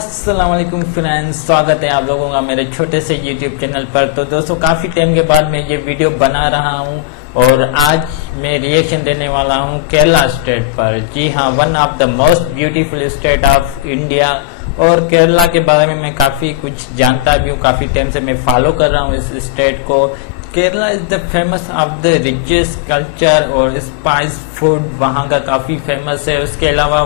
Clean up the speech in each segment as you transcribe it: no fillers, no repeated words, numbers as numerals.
अस्सलाम वालेकुम फ्रेंड्स, स्वागत है आप लोगों का मेरे छोटे से YouTube चैनल पर। तो दोस्तों, काफ़ी टाइम के बाद मैं ये वीडियो बना रहा हूँ और आज मैं रिएक्शन देने वाला हूँ केरला स्टेट पर। जी हाँ, one of the most beautiful state of India. और केरला के बारे में मैं काफ़ी कुछ जानता भी हूँ, काफ़ी टाइम से मैं फॉलो कर रहा हूँ इस स्टेट को। Kerala is the famous of the richest culture और स्पाइस फूड वहाँ का काफ़ी फेमस है। उसके अलावा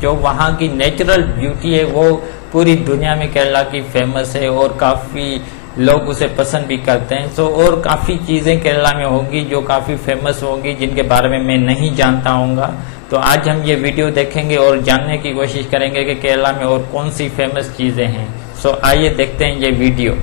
जो वहाँ की नेचुरल ब्यूटी है वो पूरी दुनिया में केरला की फेमस है और काफ़ी लोग उसे पसंद भी करते हैं। सो और काफ़ी चीज़ें केरला में होगी जो काफ़ी फेमस होगी, जिनके बारे में मैं नहीं जानता हूँगा। तो आज हम ये वीडियो देखेंगे और जानने की कोशिश करेंगे कि केरला में और कौन सी फेमस चीज़ें हैं। सो आइए देखते हैं ये video.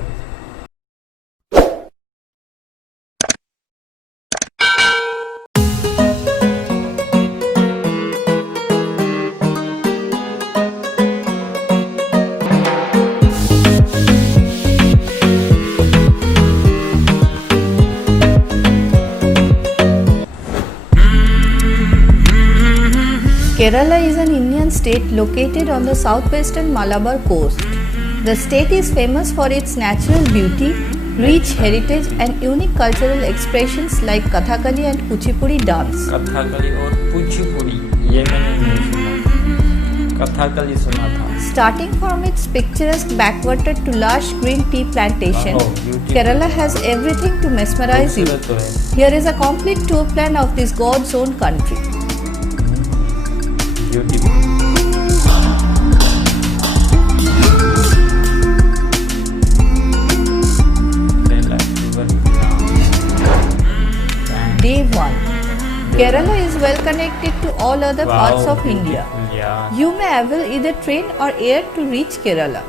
Kerala is an Indian state located on the southwestern Malabar coast. The state is famous for its natural beauty, rich heritage and unique cultural expressions like Kathakali and Kuchipudi dance. Kathakali और कुचिपुड़ी ये मैंने नहीं सुना, कथकली सुना था। Starting from its picturesque backwater to lush green tea plantation, Wow, beautiful. Kerala has everything to mesmerize you. खूबसूरत तो है। Here is a complete tour plan of this God's own country. Beautiful. Day 1. Kerala is well connected to all other parts of India. Yeah. You may avail either train or air to reach Kerala.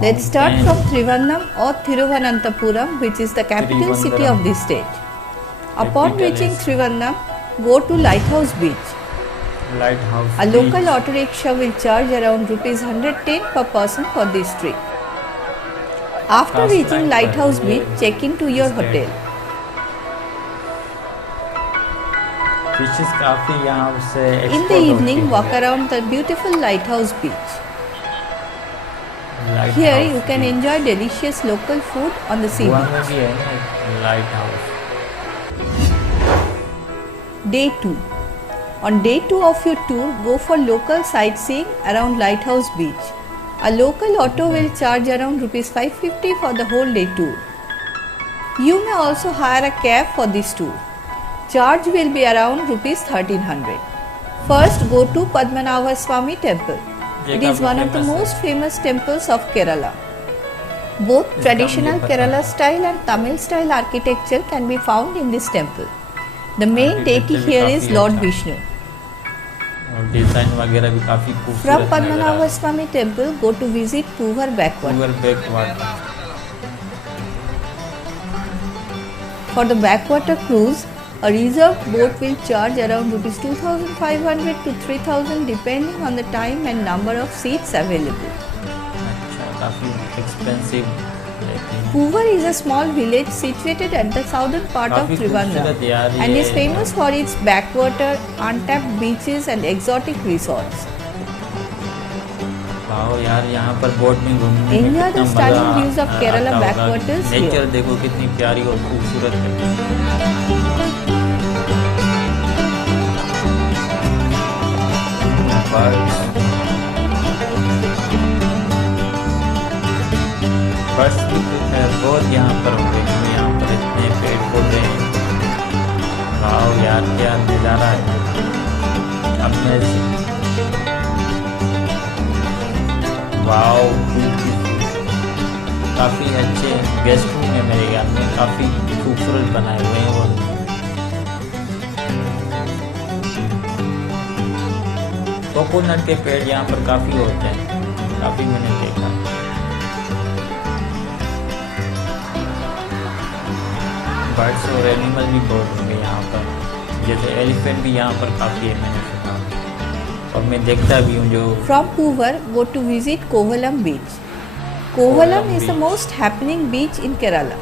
Let's start from Trivandrum or Thiruvananthapuram, which is the capital city of this state. Upon Capital reaching is- Trivandrum, go to Lighthouse Beach. Lighthouse A local beach. auto rickshaw will charge around rupees 110 per person for this trip. After Fast reaching line Lighthouse पर Beach, check into your Stay. hotel. Fishes काफी यहाँ से In the export evening, होती walk है। around the beautiful Lighthouse Beach. Lighthouse Here you can beach. enjoy delicious local food on the sea Goa beach. में भी है ना एक light house. Day 2. On day 2 of your tour, go for local sightseeing around Lighthouse Beach. A local auto will charge around rupees 550 for the whole day tour. You may also hire a cab for this tour. Charge will be around rupees 1300. First, go to Padmanabha Swami temple. ये It is काफी one of the famous है। most famous temples of Kerala. Both इसका traditional मुझे पता Kerala है। style and Tamil style architecture can be found in this temple. The main deity Architecture भी here काफी is Lord अच्छा। Vishnu. और design वगैरह भी काफी From खूबसूरत नजर आ Padmanabha रहा है। Swami temple, go to visit Puvar backward. River backwater। For the backwater cruise, a reserved boat will charge around rupees 2,500 to 3,000 depending on the time and number of seats available. अच्छा, काफी expensive लेकिन Puvar is a small village situated at the southern part of काफी Trivandrum खूबसूरत यार and ये। is famous for its backwater, untapped beaches and exotic resorts. Wow यार, यहाँ पर बोट में घूमने में Enjoy the कितना stunning मजा views of Kerala आता होगा। backwaters here. नेचर देखो कितनी प्यारी और खूबसूरत है। बस भी तो खैर बहुत यहाँ पर होंगे क्योंकि यहाँ पर इतने पेड़ पौधे हैं। वाओ यार, क्या नज़ारा है। अपने वाओ, काफ़ी अच्छे गेस्ट रूम है मेरे ख्याल में, काफ़ी खूबसूरत बनाए हुए हैं। और कोकोनट के पेड़ यहाँ पर काफ़ी होते हैं, काफ़ी मैंने देखा। बर्ड्स और एनिमल भी बहुत होंगे यहाँ पर, जैसे एलिफेंट भी यहाँ पर काफ़ी है, मैंने सुना और मैं देखता भी हूँ। जो From Puvar, go to visit Kovalam beach. Kovalam is the beach। most happening beach in Kerala.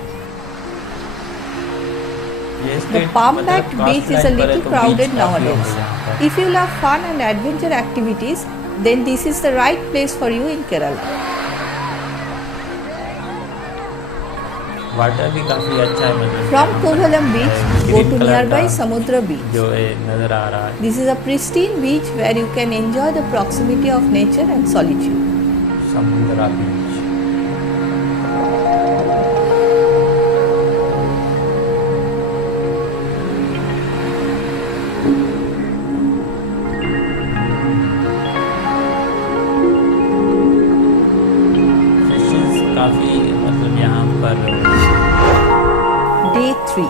ये The state palm-backed मतलब beach is a coastline पर है little तो crowded beach काफी होंगे nowadays. यहाँ पर। If you love fun and adventure activities, then this is the right place for you in Kerala. Water भी काफी अच्छा है, मतलब From Kovalam beach, go green to colour nearby का Samudra beach. जो है नजर आ रहा है, This is a pristine beach where you can enjoy the proximity of nature and solitude. समुद्रा बीच। फिशेस काफी, मतलब यहाँ पर Day 3.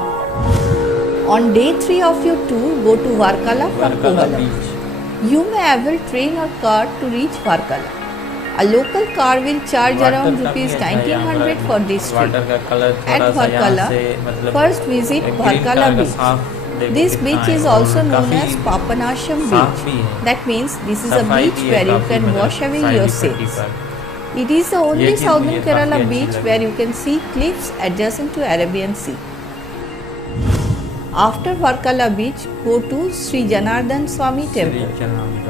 On day 3 of your tour, go to Varkala from Varkala Kovalam. Beach. You may avail train or car to reach Varkala. A local car will charge water around काफी rupees अच्छा है यहाँ 1900 पर। for this trip. वाटर का colour At थोड़ा सा यहाँ Varkala, से, मतलब first visit green Varkala colour का beach. साफ देखो This कितना beach है, is और also known काफी as Papanasham साफ beach. भी है। That means this is a सफाई beach भी है where you काफी, can मतलब wash away साइड your पट्टी sins. पर। It is the only चीज़ मुझे southern काफी Kerala अच्छी beach लगी। where you can see cliffs adjacent to Arabian Sea. After Varkala beach, go to Sri Janardhan Swami temple.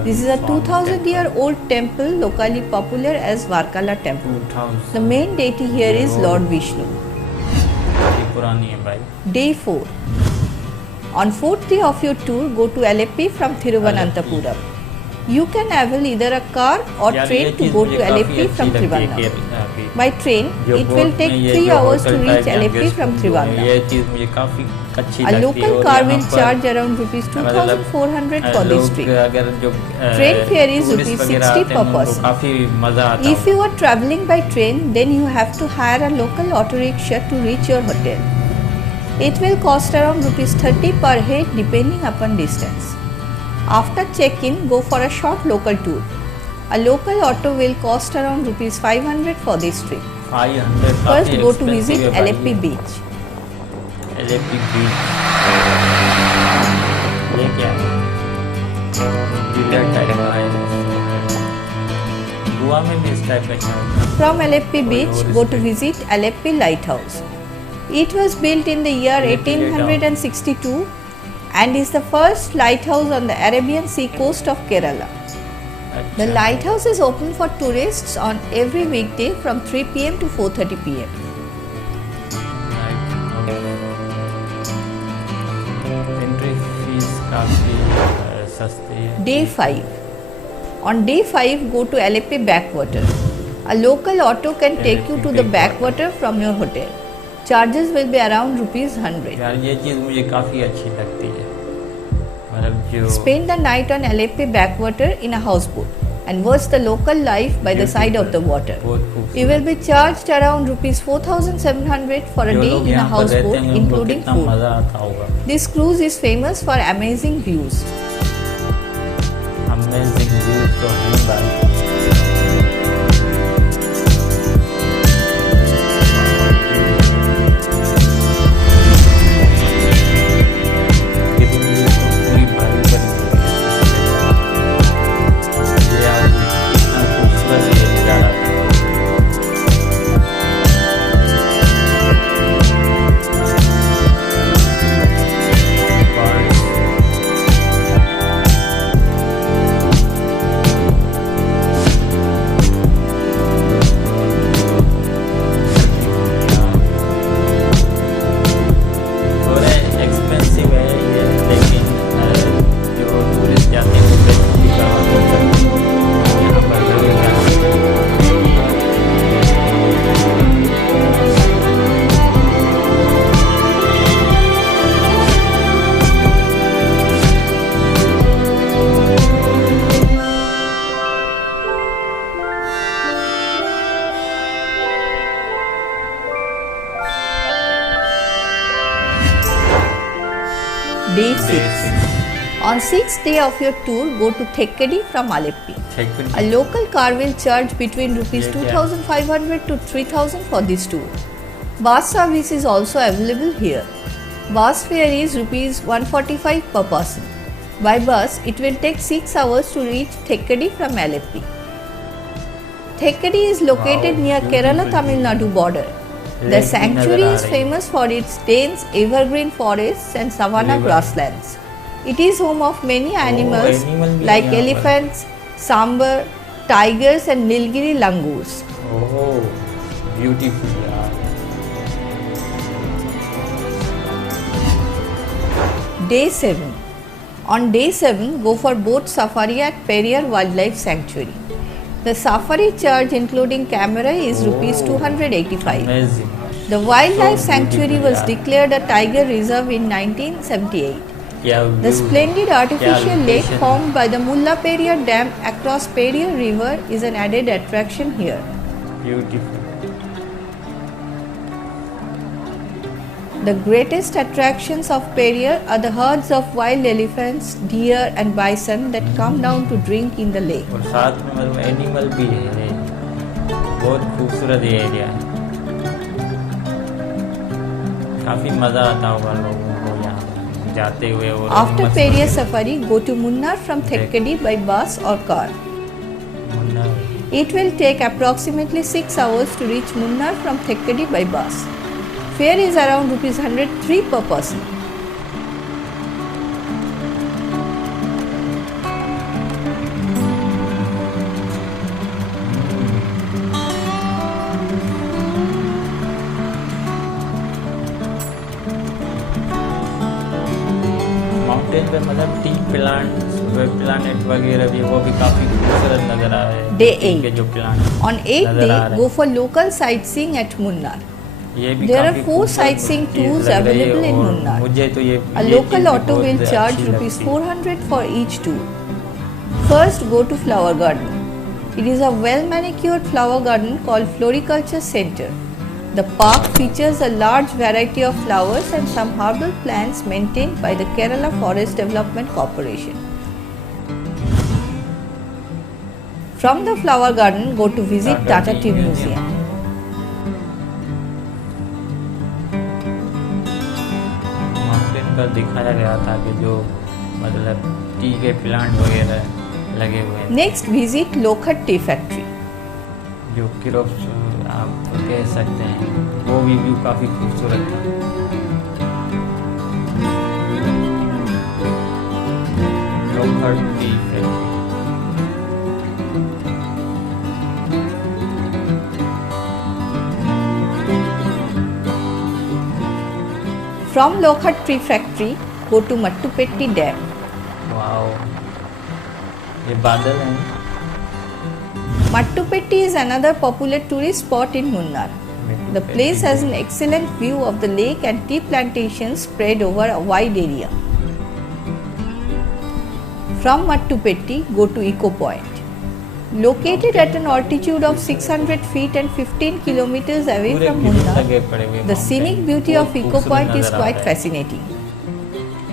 This is a 2000-year-old temple locally popular as Varkala temple. 2000 The main deity here is Lord Vishnu. काफी पुरानी है भाई। Day 4. On fourth day of your tour, go to Aleppi from Thiruvananthapuram. You can avail either a car or यार ये train to cheese go मुझे to काफी Aleppi अच्छी from लगी है Trivandrum. कि By train, जो it will बोट take में ये 3 जो hours to hotel reach type या Aleppi गेस्ट from रूम जो है, Trivandrum. ये चीज़ मुझे काफी अच्छी A लगती है। local और car यहाँ will पर charge around rupees मतलब 2400 for this लोग trip. अगर जो Train fare is tourist rupees वगैरह 60 आते per हैं, उनको person. काफी मजा आता If you are traveling by train, then you have to hire a local auto rickshaw to reach your hotel. It will cost around rupees 30 per head depending upon distance. After check-in, go for a short local tour. A local auto will cost around rupees 500 for this trip. 500 First, काफी go to expensive visit है भाई Aleppi ये। beach. Alleppey बीच, ये क्या है? Villa type का है। गोवा में भी इस टाइप का है। From Aleppi beach, go to visit Aleppi lighthouse. It was built in the year Aleppi lighthouse. 1862 and is the first lighthouse on the Arabian Sea coast of Kerala. The अच्छा। lighthouse is open for tourists on every weekday from 3 pm to 4:30 pm. Entry fees काफी सस्ती है। Day 5. On day 5, go to Aleppi backwater. A local auto can take you to the backwater from your hotel. Charges will be around rupees 100. यार ये चीज़ मुझे काफी अच्छी लगती है, मतलब जो Spend the night on Aleppi backwater in a houseboat and watch the local life by the side of the water. बहुत You खूबसूरत। will be charged around rupees 4700 for a जो day लोग in a यहाँ पर रहते houseboat हैं उनको including कितना food. मजा आता होगा। This cruise is famous for amazing views. Amazing view तो है भाई। कितनी पूरी भरी भरी ये आज इतना खूबसूरत ये नज़ारा है। Birds, थोड़ा एक्सपेंसिव है ये, लेकिन जो टूरिस्ट जाते हैं वो बेस्ट भी करवाते हैं। यहाँ पर जरूर जाना। Day Day 6. 6, On 6th day of your tour, go to Thekkady from Aleppi. Thekkady. A local car will charge between rupees ये क्या? 2500 to 3000 for this tour. Bus service is also available here. Bus fare is rupees 145 per person. By bus, it will take 6 hours to reach Thekkady from Aleppi. Thekkady is located Wow, near Kerala beautiful. Tamil Nadu border. The Lake भी sanctuary नजर आ is रही है। famous for its dense evergreen forests and savanna River. grasslands. It is home of many animals animal भी है like यहाँ पर। elephants, sambar, tigers and Nilgiri langurs. Oh, beautiful यार. Day 7. On day 7, go for boat safari at Periyar Wildlife Sanctuary. The safari charge including camera is rupees 285. Amazing. The wildlife So sanctuary beautiful, was yeah. declared a tiger reserve in 1978. क्या The view splendid है, artificial क्या lake location formed by the Mulla Periyar Dam across Periyar River is an added attraction here. है. Beautiful. The greatest attractions of Periyar are the herds of wild elephants, deer and bison that come down to drink in the lake. और साथ में मतलब animal भी है. बहुत खूबसूरत ये एरिया है. काफी मजा आता होगा लोगों को यहाँ जाते हुए. और After मस्त Periyar मस्त safari, go to Munnar from Thekkady by bus or car. Munna. It will take approximately 6 hours to reach Munnar from Thekkady by bus. Fare is around rupees 103 per person. Mountain पे मतलब T plants, planet वगैरह भी, वो भी काफी खूबसूरत नजर आ रहे हैं. Day टी के 8. जो प्लांट On 8th नजर आ day, रहे go हैं. for local sightseeing at Munnar. ये भी There are काफी 4 खूबसूरत sightseeing चीज tours लग रही है. available in और Munnar. मुझे तो ये A ये local चीज भी auto बहुत will charge अच्छी rupees लगती है. 400 for each tour. First, go to Flower Garden. It is a well manicured flower garden called Floriculture Center. The park features a large variety of flowers and some herbal plants maintained by the Kerala Forest Development Corporation. From the flower garden, go to visit Tata Tea Museum. Mountain पर दिखाया गया था कि जो मतलब T के plant वगैरह लगे हुए हैं. Next, visit Lokhat Tea Factory. जो किरोप्स आप कह सकते हैं, वो भी व्यू काफी खूबसूरत था. लोखंड tea factory. From Lokhat Tea Factory, go to Mattupetti Dam. Wow, ये बादल हैं. Mattupetti is another popular tourist spot in Munnar. The place has an excellent view of the lake and tea plantations spread over a wide area. From Mattupetti, go to Eco Point. Located at an altitude of 600 feet and 15 kilometers away पूरे from गिर Munnar, लगे पड़े हुए the mountain. scenic beauty बहुत of Eco खूबसूरत Point is नज़र आ quite रहा है. fascinating.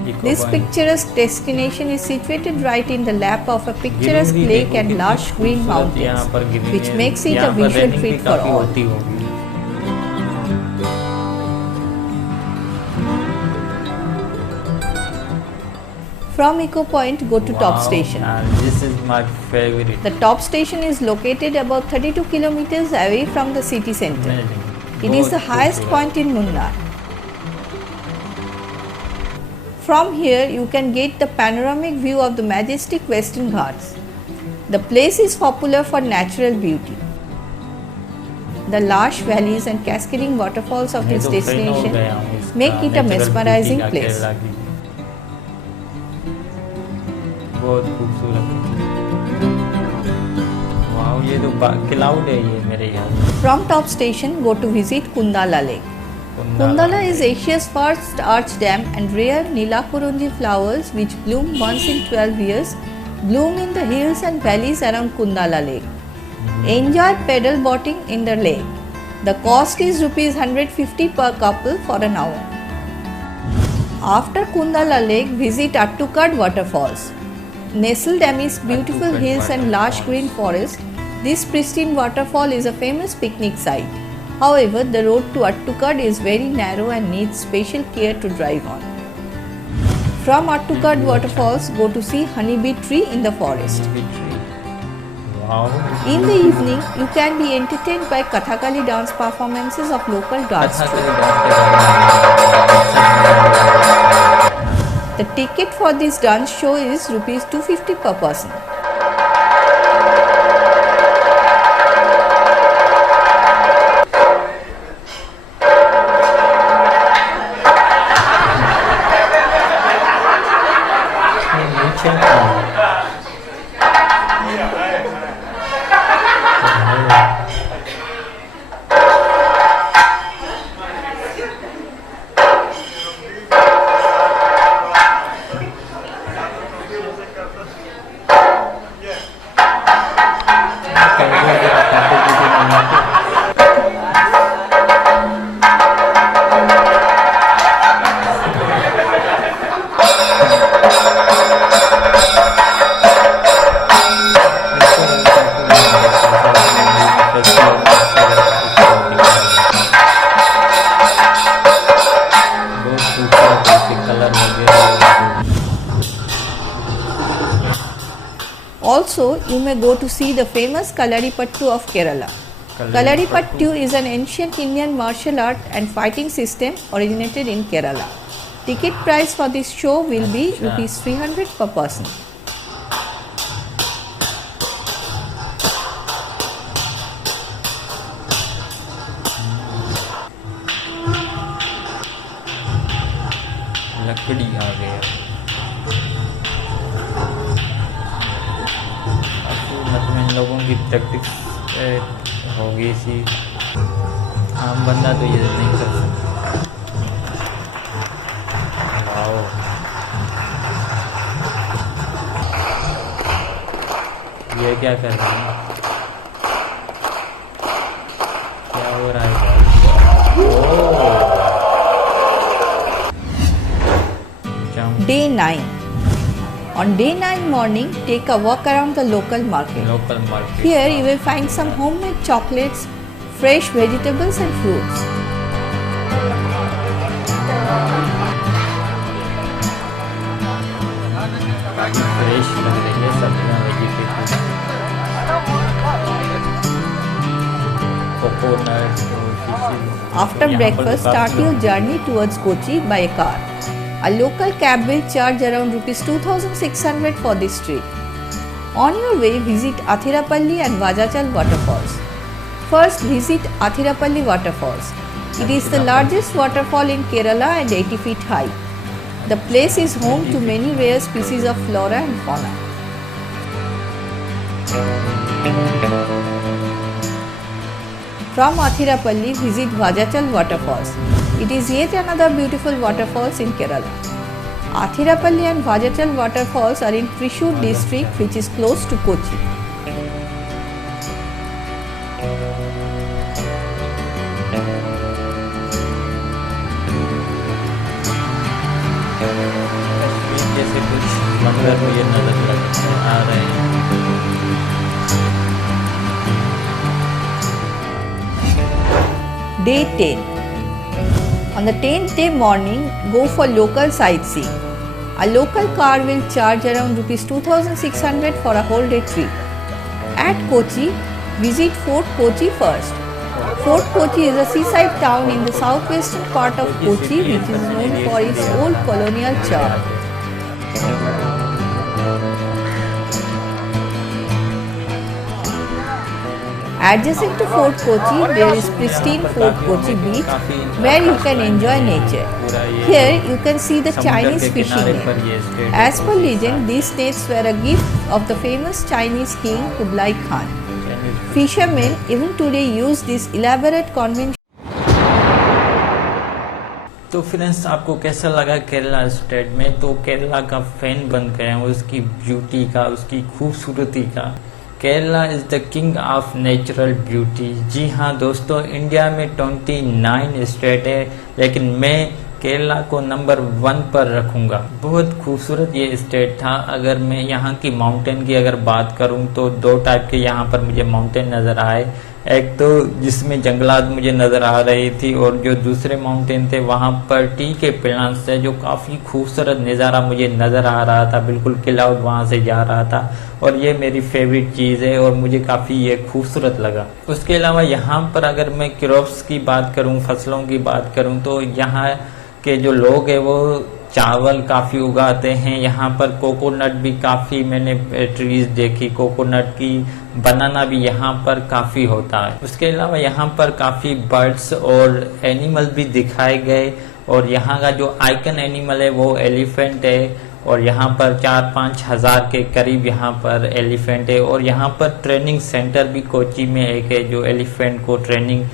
Eco This Point. picturesque destination is situated right in the lap of a picturesque Greenery lake देखो and कितनी lush green खूबसूरत यहाँ पर mountains, greenery which है. makes it a यहाँ पर visual raining भी treat for काफी all. होती होगी. From Eco Point, go to Top Wow, Station. this is my favorite. The top station is located about 32 kilometers away from the city center. Amazing. It is the बहुत highest खूबसूरत. point in Munnar. From here, you can get the panoramic view of the majestic Western Ghats. The place is popular for natural beauty. The lush valleys and cascading waterfalls of मैं this तो fan हो destination गया हूँ इसका make it a natural mesmerizing beauty का place. Kerala की. बहुत खूबसूरत है. वाओ, ये तो क्लाउड है ये मेरे ख्याल में. From top station, go to visit Kundala Lake. Kundala is Asia's first arch dam and rare Nilakurunji flowers which bloom once in 12 years bloom in the hills and valleys around Kundala Lake. Enjoy pedal boating in the lake. The cost is rupees 150 per couple for an hour. After Kundala Lake, visit Attukad waterfalls. Nestled amidst beautiful Attukad hills and lush waterfalls. green forest, this pristine waterfall is a famous picnic site. However, the road to Attukad is very narrow and needs special care to drive on. From Attukad waterfalls, go to see honeybee tree in the forest. Wow, In the evening, you can be entertained by Kathakali dance performances of local dance अच्छा troupe. करे The ticket for this dance show is rupees 250 per person. Also, you may go to see the famous Kalaripattu of Kerala. Kalaripattu is an ancient Indian martial art and fighting system originated in Kerala. Ticket price for this show will be rupees 300 per person. लकड़ी आ गया, मतलब इन लोगों की practice होगी सी, आम बंदा तो ये नहीं कर सकता। वाओ, ये क्या कर रहे हैं, क्या हो रहा है? Day 9. On day 9 morning, take a walk around the local market. Here you will find some homemade chocolates, fresh vegetables and fruits. Fresh लग रही है सब्जियां, vegetables, coconut. After breakfast, start your journey towards Kochi by a car. A local cab will charge around rupees 2,600 for this trip. On your way, visit Athirapalli and Vajachal waterfalls. First, visit Athirapalli waterfalls. It is the largest waterfall in Kerala and 80 feet high. The place is home to many rare species of flora and fauna. From Athirapalli, visit Vajachal waterfalls. It is yet another beautiful waterfalls in Kerala. Athirapalli and Vajachal waterfalls are in Thrissur district, which is close to Kochi. जैसे कुछ मंदिर मुझे नजर आ रहे हैं। Day 10. On the 10th day morning, go for local sightseeing. A local car will charge around rupees 2,600 for a whole day trip. At Kochi, visit Fort Kochi first. Fort Kochi is a seaside town in the southwestern part of Kochi, which is known for its old colonial charm. Adjacent to Fort Kochi, there is pristine Fort Kochi beach where you can enjoy nature. Here you can see the Chinese fishing net. As per legend, these nets were a gift of the famous Chinese king Kublai Khan. Fishermen even today use this elaborate convention. तो friends, आपको कैसा लगा Kerala state में? तो केरला का fan बन गए हैं उसकी ब्यूटी का, उसकी खूबसूरती का। Kerala is the king of natural beauty. जी हाँ दोस्तों, इंडिया में 29 स्टेट है, लेकिन मैं केरला को नंबर 1 पर रखूंगा। बहुत खूबसूरत ये स्टेट था। अगर मैं यहाँ की माउंटेन की अगर बात करूँ तो 2 टाइप के यहाँ पर मुझे माउंटेन नज़र आए। एक तो जिसमें जंगलात मुझे नज़र आ रही थी, और जो दूसरे माउंटेन थे वहाँ पर टी के प्लांट्स थे, जो काफ़ी खूबसूरत नज़ारा मुझे नज़र आ रहा था। बिल्कुल क्लाउड वहाँ से जा रहा था, और ये मेरी फेवरेट चीज़ है और मुझे काफ़ी ये खूबसूरत लगा। उसके अलावा यहाँ पर अगर मैं क्रॉप्स की बात करूँ, फसलों की बात करूँ, तो यहाँ के जो लोग हैं वो चावल काफ़ी उगाते हैं। यहाँ पर कोकोनट भी काफ़ी मैंने ट्रीज देखी, कोकोनट की, बनाना भी यहाँ पर काफ़ी होता है। उसके अलावा यहाँ पर काफ़ी बर्ड्स और एनिमल भी दिखाए गए, और यहाँ का जो आइकन एनिमल है वो एलिफेंट है, और यहाँ पर 4-5 हज़ार के करीब यहाँ पर एलिफेंट है। और यहाँ पर ट्रेनिंग सेंटर भी कोची में एक है जो एलिफेंट को ट्रेनिंग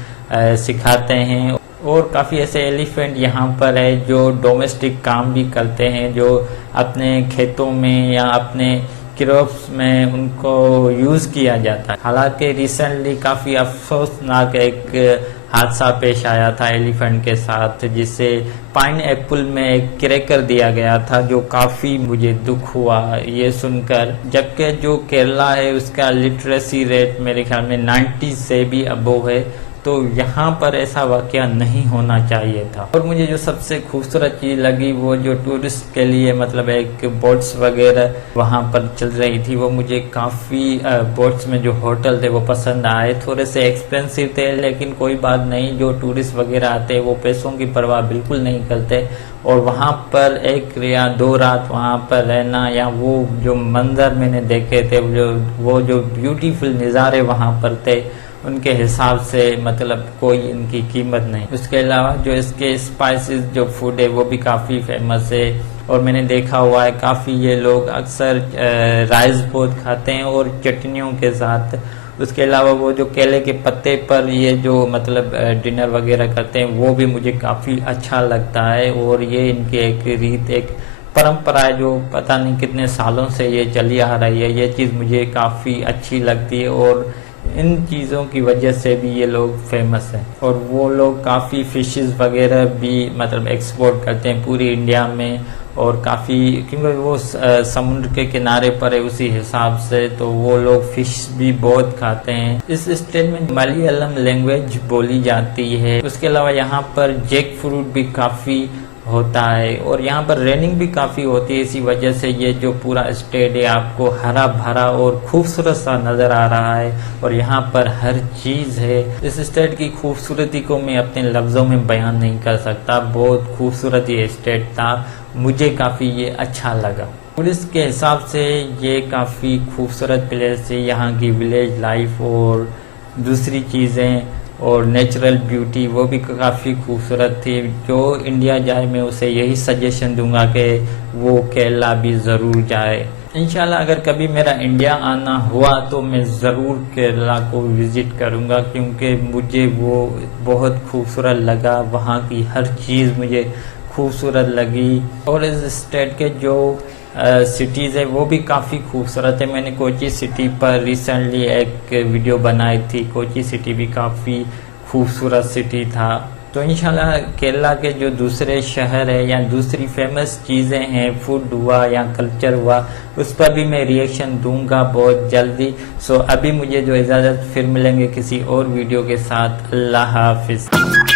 सिखाते हैं। और काफ़ी ऐसे एलिफेंट यहाँ पर है जो डोमेस्टिक काम भी करते हैं, जो अपने खेतों में या अपने क्रॉप्स में उनको यूज़ किया जाता है। हालांकि रिसेंटली काफ़ी अफसोसनाक एक हादसा पेश आया था एलिफेंट के साथ, जिससे पाइन एप्पल में एक क्रैकर दिया गया था, जो काफ़ी मुझे दुख हुआ ये सुनकर। जबकि जो केरला है उसका लिटरेसी रेट मेरे ख्याल में 90 से भी अबोव है। तो यहाँ पर ऐसा वाकया नहीं होना चाहिए था। और मुझे जो सबसे खूबसूरत चीज लगी वो जो टूरिस्ट के लिए मतलब एक बोट्स वगैरह वहाँ पर चल रही थी, वो मुझे काफी बोट्स में जो होटल थे वो पसंद आए। थोड़े से एक्सपेंसिव थे लेकिन कोई बात नहीं, जो टूरिस्ट वगैरह आते हैं वो पैसों की परवाह बिल्कुल नहीं करते। और वहाँ पर 1 या 2 रात वहाँ पर रहना या वो जो मंजर मैंने देखे थे, वो जो ब्यूटीफुल नज़ारे वहाँ पर थे, उनके हिसाब से मतलब कोई इनकी कीमत नहीं। उसके अलावा जो इसके स्पाइसेस जो फूड है वो भी काफ़ी फेमस है। और मैंने देखा हुआ है काफ़ी ये लोग अक्सर राइस बहुत खाते हैं और चटनियों के साथ। उसके अलावा वो जो केले के पत्ते पर ये जो मतलब डिनर वगैरह करते हैं वो भी मुझे काफ़ी अच्छा लगता है। और ये इनकी एक रीत, एक परंपरा है जो पता नहीं कितने सालों से ये चली आ रही है। ये चीज़ मुझे काफ़ी अच्छी लगती है और इन चीज़ों की वजह से भी ये लोग फेमस हैं। और वो लोग काफ़ी फिशेस वगैरह भी मतलब एक्सपोर्ट करते हैं पूरी इंडिया में। और काफ़ी क्योंकि वो समुद्र के किनारे पर है उसी हिसाब से, तो वो लोग फिश भी बहुत खाते हैं। इस स्टेट में मलयालम लैंग्वेज बोली जाती है। उसके अलावा यहाँ पर जैक फ्रूट भी काफ़ी होता है और यहाँ पर रेनिंग भी काफ़ी होती है। इसी वजह से ये जो पूरा स्टेट है आपको हरा भरा और खूबसूरत सा नज़र आ रहा है। और यहाँ पर हर चीज़ है। इस स्टेट की खूबसूरती को मैं अपने लफ्ज़ों में बयान नहीं कर सकता। बहुत खूबसूरत ये स्टेट था, मुझे काफ़ी ये अच्छा लगा। टूरिस्ट के हिसाब से ये काफ़ी खूबसूरत प्लेस है। यहाँ की विलेज लाइफ और दूसरी चीज़ें और नेचुरल ब्यूटी वो भी काफ़ी खूबसूरत थी। जो इंडिया जाए मैं उसे यही सजेशन दूंगा कि वो केरला भी ज़रूर जाए। इंशाल्लाह अगर कभी मेरा इंडिया आना हुआ तो मैं ज़रूर केरला को विज़िट करूंगा, क्योंकि मुझे वो बहुत खूबसूरत लगा। वहाँ की हर चीज़ मुझे खूबसूरत लगी। और इस स्टेट के जो सिटीज़ है वो भी काफ़ी खूबसूरत है। मैंने कोची सिटी पर रिसेंटली एक वीडियो बनाई थी। कोची सिटी भी काफ़ी खूबसूरत सिटी था। तो इंशाल्लाह केरला के जो दूसरे शहर है या दूसरी फेमस चीज़ें हैं, फूड हुआ या कल्चर हुआ, उस पर भी मैं रिएक्शन दूंगा बहुत जल्दी। सो अभी मुझे जो इजाज़त, फिर मिलेंगे किसी और वीडियो के साथ। अल्लाह हाफिज़।